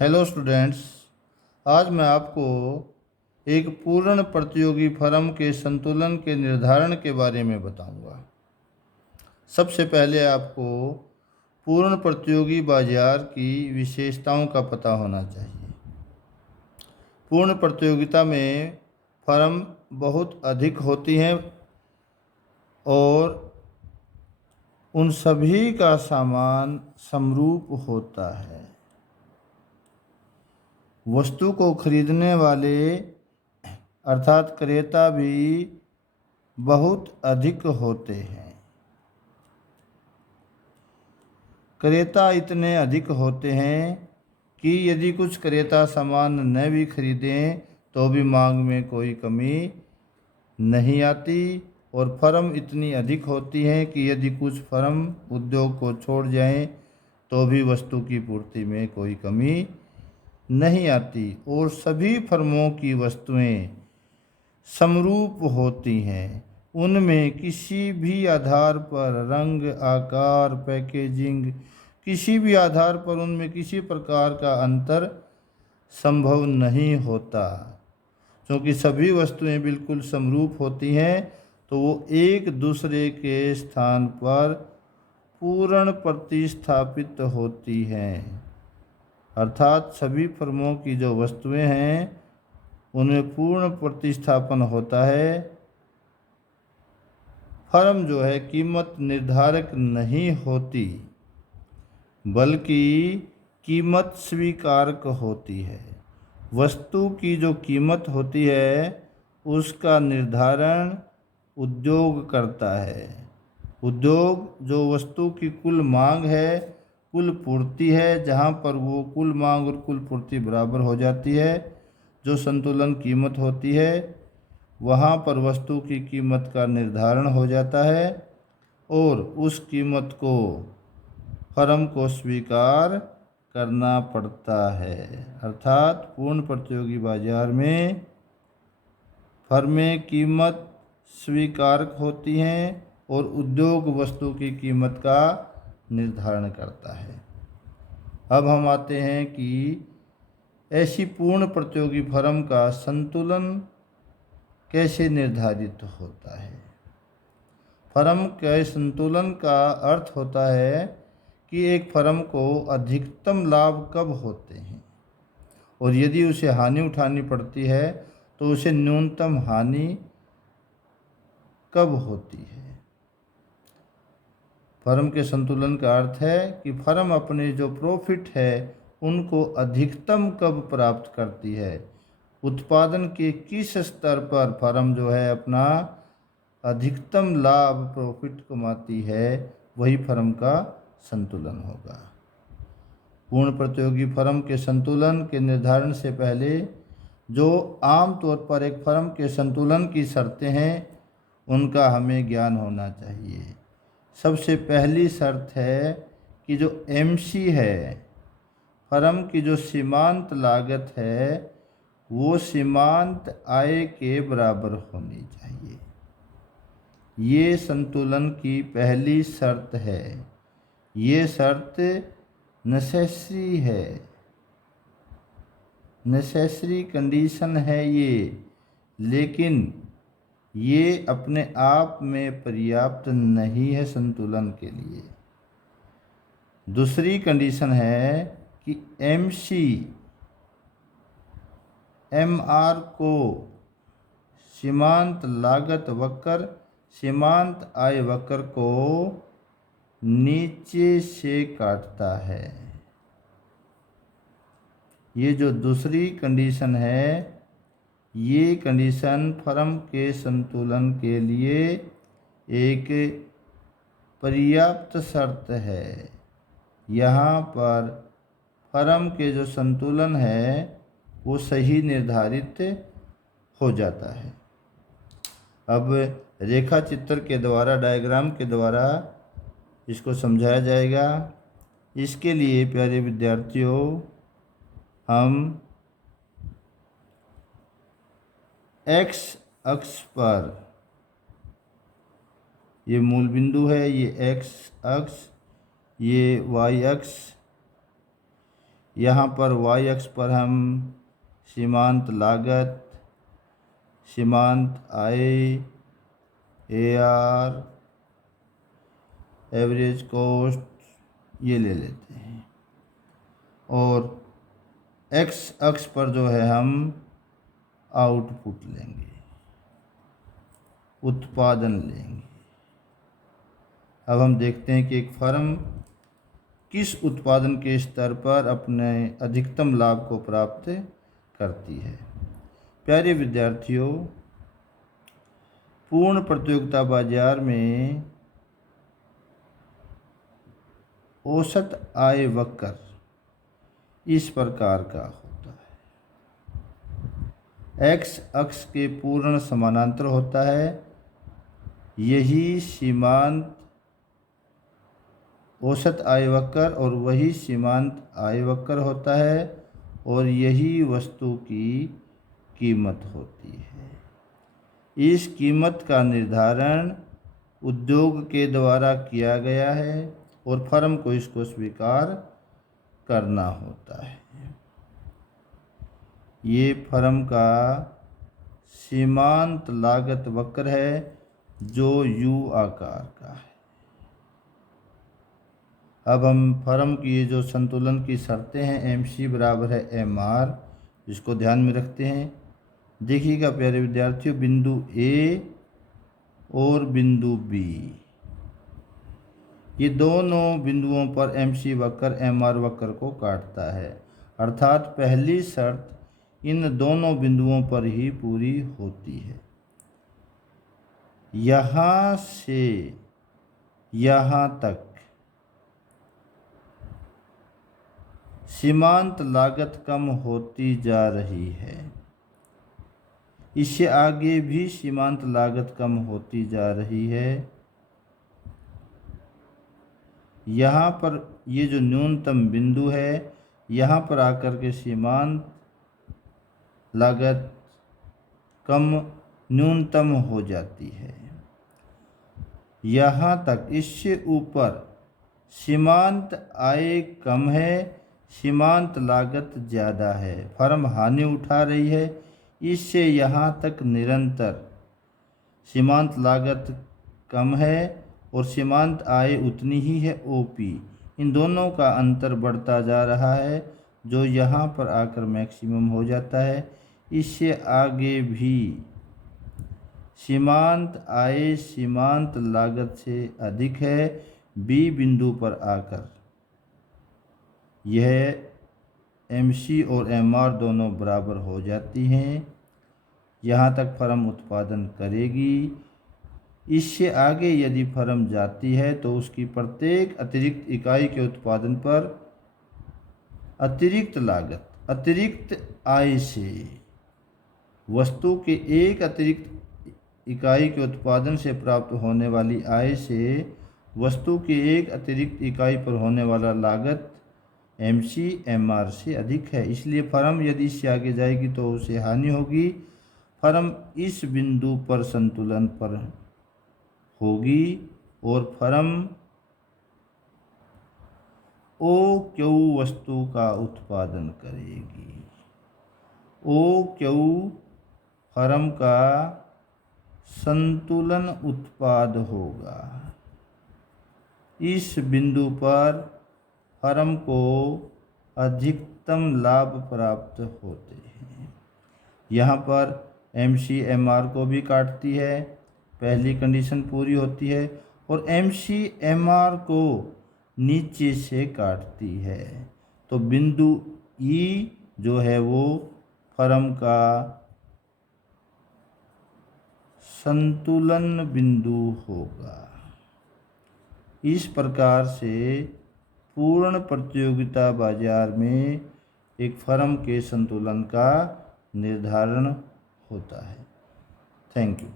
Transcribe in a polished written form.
Hello students. आज मैं आपको एक पूर्ण प्रतियोगी फर्म के संतुलन के निर्धारण के बारे में बताऊंगा। सबसे पहले आपको पूर्ण प्रतियोगी बाजार की विशेषताओं का पता होना चाहिए। पूर्ण प्रतियोगिता में फर्म बहुत अधिक होती हैं और उन सभी का सामान समरूप होता है। वस्तु को खरीदने वाले अर्थात क्रेता भी बहुत अधिक होते हैं। क्रेता इतने अधिक होते हैं कि यदि कुछ क्रेता सामान न भी खरीदें तो भी मांग में कोई कमी नहीं आती, और फर्म इतनी अधिक होती हैं कि यदि कुछ फर्म उद्योग को छोड़ जाएं तो भी वस्तु की पूर्ति में कोई कमी नहीं आती, और सभी फर्मों की वस्तुएं समरूप होती हैं। उनमें किसी भी आधार पर रंग, आकार, पैकेजिंग, किसी भी आधार पर उनमें किसी प्रकार का अंतर संभव नहीं होता। क्योंकि सभी वस्तुएं बिल्कुल समरूप होती हैं तो वो एक दूसरे के स्थान पर पूर्ण प्रतिस्थापित होती हैं। अर्थात सभी फर्मों की जो वस्तुएं हैं उनमें पूर्ण प्रतिस्थापन होता है। फर्म जो है कीमत निर्धारक नहीं होती बल्कि कीमत स्वीकारक होती है। वस्तु की जो कीमत होती है उसका निर्धारण उद्योग करता है। उद्योग जो वस्तु की कुल मांग है, कुल पूर्ति है, जहाँ पर वो कुल मांग और कुल पूर्ति बराबर हो जाती है, जो संतुलन कीमत होती है, वहाँ पर वस्तु की कीमत का निर्धारण हो जाता है और उस कीमत को फर्म को स्वीकार करना पड़ता है। अर्थात पूर्ण प्रतियोगी बाजार में फर्में कीमत स्वीकारक होती हैं और उद्योग वस्तु की कीमत का निर्धारण करता है। अब हम आते हैं कि ऐसी पूर्ण प्रतियोगी फर्म का संतुलन कैसे निर्धारित होता है। फर्म के संतुलन का अर्थ होता है कि एक फर्म को अधिकतम लाभ कब होते हैं और यदि उसे हानि उठानी पड़ती है तो उसे न्यूनतम हानि कब होती है। फर्म के संतुलन का अर्थ है कि फर्म अपने जो प्रॉफिट है उनको अधिकतम कब प्राप्त करती है। उत्पादन के किस स्तर पर फर्म जो है अपना अधिकतम लाभ प्रॉफिट कमाती है, वही फर्म का संतुलन होगा। पूर्ण प्रतियोगी फर्म के संतुलन के निर्धारण से पहले जो आम तौर पर एक फर्म के संतुलन की शर्तें हैं उनका हमें ज्ञान होना चाहिए। सबसे पहली शर्त है कि जो एमसी है, फर्म की जो सीमांत लागत है, वो सीमांत आय के बराबर होनी चाहिए। ये संतुलन की पहली शर्त है। ये शर्त नेसेसरी है, नेसेसरी कंडीशन है ये, लेकिन ये अपने आप में पर्याप्त नहीं है संतुलन के लिए। दूसरी कंडीशन है कि एमसी एमआर को सीमांत लागत वक्र सीमांत आय वक्र को नीचे से काटता है। ये जो दूसरी कंडीशन है, ये कंडीशन फर्म के संतुलन के लिए एक पर्याप्त शर्त है। यहाँ पर फर्म के जो संतुलन है वो सही निर्धारित हो जाता है। अब रेखा चित्र के द्वारा, डायग्राम के द्वारा इसको समझाया जाएगा। इसके लिए प्यारे विद्यार्थियों, हम एक्स अक्ष पर, ये मूल बिंदु है, ये एक्स अक्ष, ये वाई अक्ष, यहाँ पर वाई अक्ष पर हम सीमांत लागत, सीमांत आय, AR, एवरेज कॉस्ट ये ले लेते हैं, और एक्स अक्ष पर जो है हम आउटपुट लेंगे, उत्पादन लेंगे। अब हम देखते हैं कि एक फर्म किस उत्पादन के स्तर पर अपने अधिकतम लाभ को प्राप्त करती है। प्यारे विद्यार्थियों, पूर्ण प्रतियोगिता बाजार में औसत आय वक्र इस प्रकार का होता है। एक्स अक्ष के पूर्ण समानांतर होता है, यही सीमांत औसत आय वक्र और वही सीमांत आय वक्र होता है, और यही वस्तु की कीमत होती है। इस कीमत का निर्धारण उद्योग के द्वारा किया गया है और फर्म को इसको स्वीकार करना होता है। ये फर्म का सीमांत लागत वक्र है जो U आकार का है। अब हम फर्म की जो संतुलन की शर्तें हैं, MC बराबर है MR, इसको ध्यान में रखते हैं। देखिएगा प्यारे विद्यार्थियों, बिंदु A और बिंदु B, ये दोनों बिंदुओं पर MC वक्र MR वक्र को काटता है, अर्थात पहली शर्त इन दोनों बिंदुओं पर ही पूरी होती है। यहाँ से यहाँ तक सीमांत लागत कम होती जा रही है, इससे आगे भी सीमांत लागत कम होती जा रही है। यहाँ पर ये जो न्यूनतम बिंदु है, यहाँ पर आकर के सीमांत लागत कम न्यूनतम हो जाती है। यहाँ तक, इससे ऊपर सीमांत आय कम है, सीमांत लागत ज़्यादा है, फर्म हानि उठा रही है, इससे यहाँ तक निरंतर सीमांत लागत कम है और सीमांत आय उतनी ही है, OP। इन दोनों का अंतर बढ़ता जा रहा है, जो यहाँ पर आकर मैक्सिमम हो जाता है। इससे आगे भी सीमांत आय सीमांत लागत से अधिक है, B बिंदु पर आकर यह MC और MR दोनों बराबर हो जाती हैं। यहाँ तक फर्म उत्पादन करेगी। इससे आगे यदि फर्म जाती है तो उसकी प्रत्येक अतिरिक्त इकाई के उत्पादन पर अतिरिक्त लागत, अतिरिक्त आय से, वस्तु के एक अतिरिक्त इकाई के उत्पादन से प्राप्त होने वाली आय से वस्तु की एक अतिरिक्त इकाई पर होने वाला लागत MC MR से अधिक है। इसलिए फर्म यदि इससे आगे जाएगी तो उसे हानि होगी। फर्म इस बिंदु पर संतुलन पर होगी और फर्म OQ वस्तु का उत्पादन करेगी। OQ फर्म का संतुलन उत्पाद होगा। इस बिंदु पर फर्म को अधिकतम लाभ प्राप्त होते हैं। यहाँ पर MC MR को भी काटती है, पहली कंडीशन पूरी होती है, और MC MR को नीचे से काटती है। तो बिंदु E जो है वो फर्म का संतुलन बिंदु होगा। इस प्रकार से पूर्ण प्रतियोगिता बाजार में एक फर्म के संतुलन का निर्धारण होता है। Thank you.